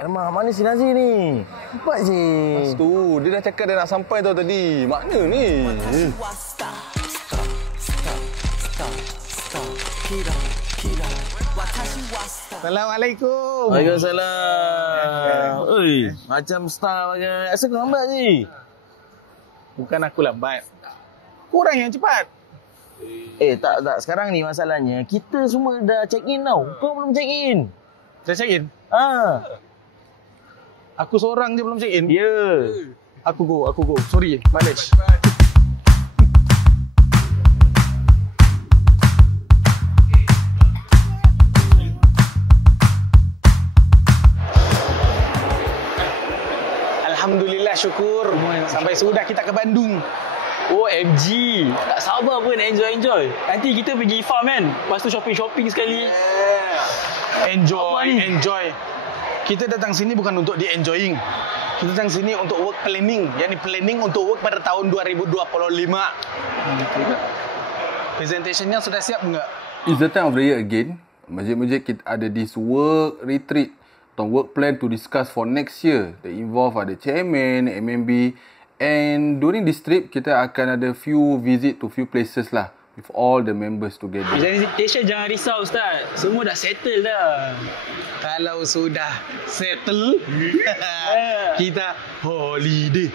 alamak, mana si Nazir ni? Cepat je. Lepas tu, dia dah cakap dia nak sampai tau tadi. Mana ni? Assalamualaikum. Waalaikumsalam. Oi, macam star bagai. Asal kau lambat ni? Bukan aku lambat. Korang yang cepat. Tak. Sekarang ni masalahnya, kita semua dah check in tau. Kau belum check in. Dah check in? Aku seorang je belum check in? Ya. Aku go. Sorry, manage. Alhamdulillah, syukur. Sampai sudah kita ke Bandung. OMG, tak sabar pun nak enjoy. Nanti kita pergi farm kan. Lepas tu shopping sekali. Enjoy. Kita datang sini bukan untuk di-enjoying. Kita datang sini untuk work planning. Yang ni planning untuk work pada tahun 2025. Presentationnya sudah siap enggak? It's the time of the year again. Masjid-masjid kita ada this work retreat atau work plan to discuss for next year. That involve ada chairman, MMB. And during this trip, kita akan ada few visit to few places lah with all the members together. Presentation jangan risau Ustaz. Semua dah settle dah. Kalau sudah settle, kita holiday.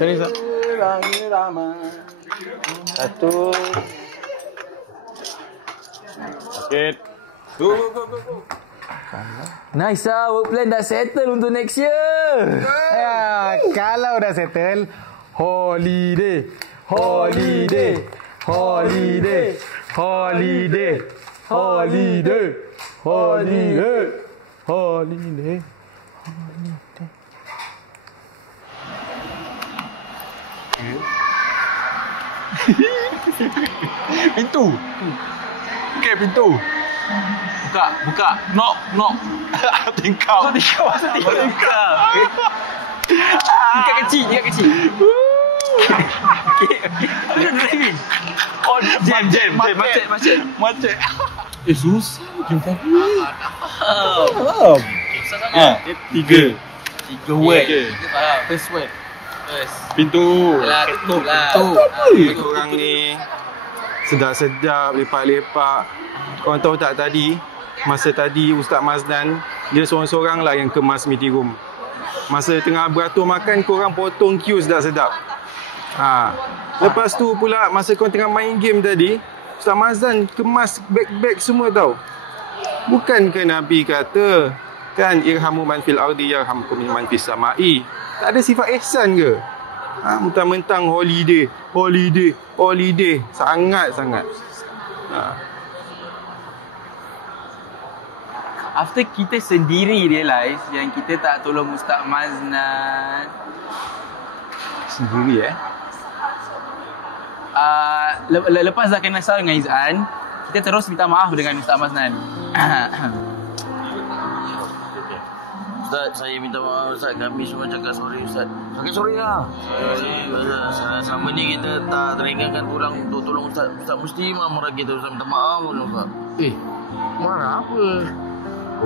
Sorry, Ustaz. Satu. Sakit. Go. Nice lah, work plan dah settle untuk next year. Ya, kalau dah settle, holiday. Pintu. Okey, pintu. Buka. Knock. Tingkap. Tingkap. Tingkap kecil. Okey. Driving. Oh, jam. Macet. Susah. Faham. Tiga word. First word. Pintu. Tutup lah. Korang ni sedap-sedap, lepak-lepak. Korang tahu tak tadi, masa tadi Ustaz Mazlan, dia seorang-seorang lah yang kemas meeting room. Masa tengah beratur makan, korang potong queue sedap-sedap. Lepas tu pula, masa korang tengah main game tadi, Ustaz Mazlan kemas beg-beg semua tau. Bukankah Nabi kata, kan irhamu man fil ardi yarhamkum man fis samai. Tak ada sifat ihsan ke? Mentang-mentang holiday. Sangat-sangat. After kita sendiri realise yang kita tak tolong Ustaz Mazlan. Sendiri Lepas dah kena salah dengan Izan, kita terus minta maaf dengan Ustaz Mazlan. Ustaz, saya minta maaf Ustaz. Kami semua cakap sorry Ustaz. Cakap sorry lah. Selama ni kita tak teringatkan korang untuk tolong Ustaz. Ustaz mesti marah kita. Ustaz minta maaf Ustaz. Marah apa?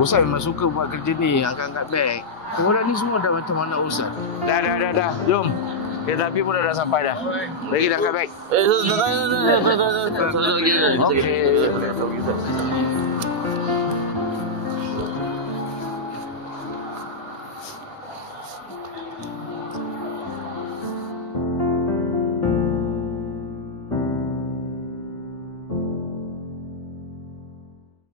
Ustaz memang suka buat kerja ni, angkat-angkat beg. Korang ni semua dah macam anak Ustaz. Dah. Jom. Kereta api pun dah sampai dah. Lagi dah angkat beg. Okey.